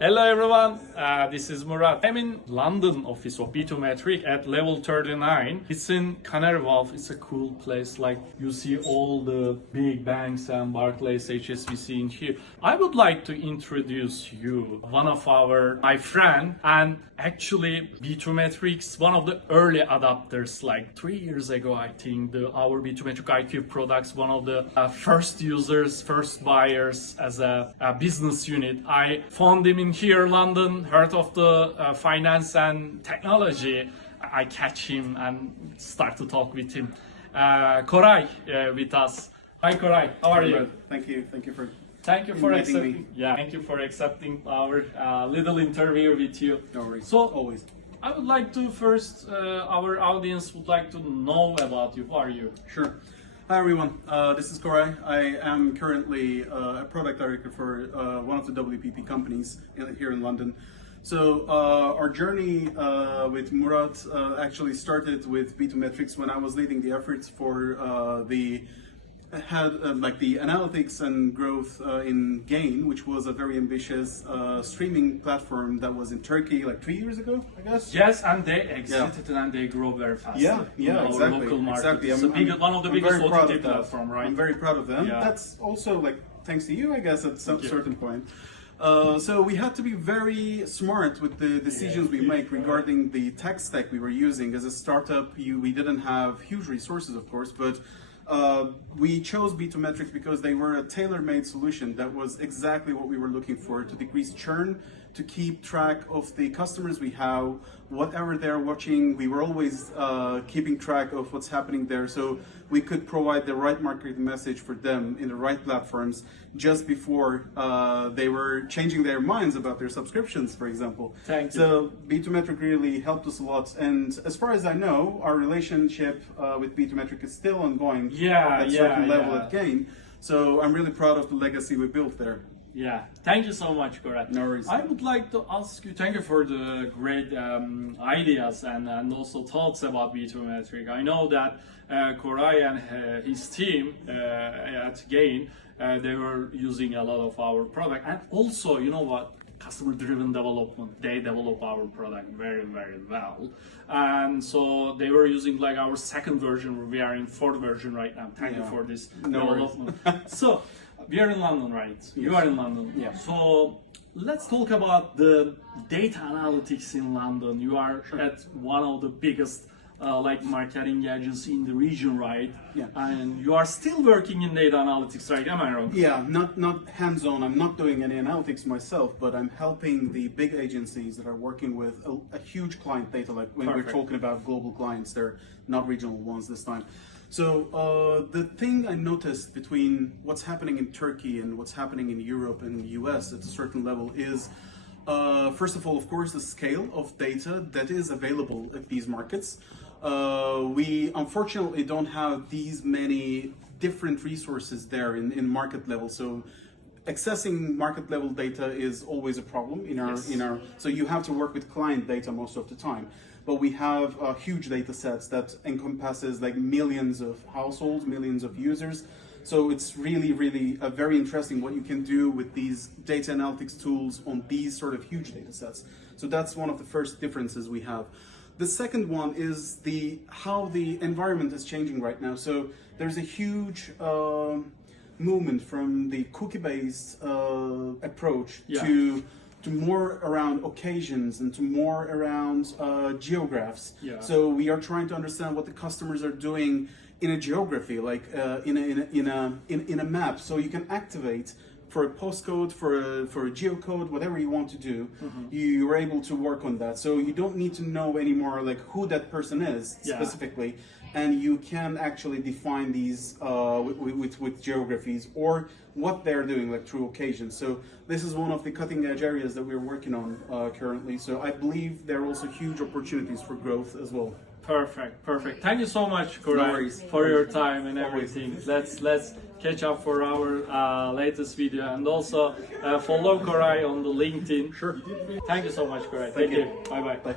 Hello everyone, this is Murat. I'm in London office of BoM Metrics at level 39. It's in Canary Wharf. It's a cool place. Like you see all the big banks and Barclays, HSBC in here. I would like to introduce you one of my friend, and actually BoM Metrics, one of the early adopters. Like 3 years ago, I think our BoM Metrics IQ products, one of the first users, first buyers as a business unit. I found him in here, London, heard of the finance and technology. I catch him and start to talk with him. Koray with us. Hi Koray, how are you? Thank you for Thank you for inviting accepting. me. Yeah, thank you for accepting our little interview with you. No worries. So Always. I would like to first, our audience would like to know about you. Who are you? Sure. Hi everyone, this is Koray. I am currently a product director for one of the WPP companies here in London. So our journey with Murat actually started with BoM Metrics when I was leading the efforts for the analytics and growth in Gain, which was a very ambitious streaming platform that was in Turkey like 3 years ago, I guess. Yes, and they exited and they grow very fast. Yeah, in our exactly. local market. Exactly. It's one of the biggest very proud OTT of that. platform, right? I'm very proud of them. Yeah. That's also like thanks to you, I guess, at some you. certain point. So we had to be very smart with the decisions we make regarding the tech stack we were using. As a startup, we didn't have huge resources, of course, but we chose BoM Metrics because they were a tailor-made solution that was exactly what we were looking for, to decrease churn, to keep track of the customers we have, whatever they're watching. We were always keeping track of what's happening there, so we could provide the right marketing message for them in the right platforms just before they were changing their minds about their subscriptions, for example. Thank you. So BoM Metrics really helped us a lot, and as far as I know, our relationship with BoM Metrics is still ongoing at a certain level at Gain. So I'm really proud of the legacy we built there. Yeah, thank you so much, Koray. No worries. I would like to ask you, thank you for the great ideas and also thoughts about BoM Metrics. I know that Koray and his team at Gain, they were using a lot of our product, and also, you know what, customer-driven development. They develop our product very, very well, and so they were using like our second version. We are in fourth version right now. Thank you for this development. So we are in London, right? Yes. You are in London. Yeah. So let's talk about the data analytics in London. You are at one of the biggest marketing agency in the region, right? Yeah. And you are still working in data analytics, right? Am I wrong? Yeah, not hands-on. I'm not doing any analytics myself, but I'm helping the big agencies that are working with a huge client data. Like when we're talking about global clients, they're not regional ones this time. So the thing I noticed between what's happening in Turkey and what's happening in Europe and the US at a certain level is, first of all, of course, the scale of data that is available at these markets. We unfortunately don't have these many different resources there in market level. So accessing market level data is always a problem in our so you have to work with client data most of the time. But we have huge data sets that encompasses like millions of households, millions of users. So it's really, really very interesting what you can do with these data analytics tools on these sort of huge data sets. So that's one of the first differences we have. The second one is how the environment is changing right now. So there's a huge movement from the cookie-based approach to more around occasions and to more around geographs. Yeah. So we are trying to understand what the customers are doing in a geography, like in a map. So you can activate for a postcode, for a geocode, whatever you want to do. You're able to work on that. So you don't need to know anymore like who that person is specifically, and you can actually define these with geographies or what they're doing like through occasions. So this is one of the cutting edge areas that we're working on currently. So I believe there are also huge opportunities for growth as well. Perfect. Thank you so much, Koray, for your time and everything. Let's catch up for our latest video, and also follow Koray on the LinkedIn. Sure. Thank you so much, Koray. Thank you. Bye. Bye.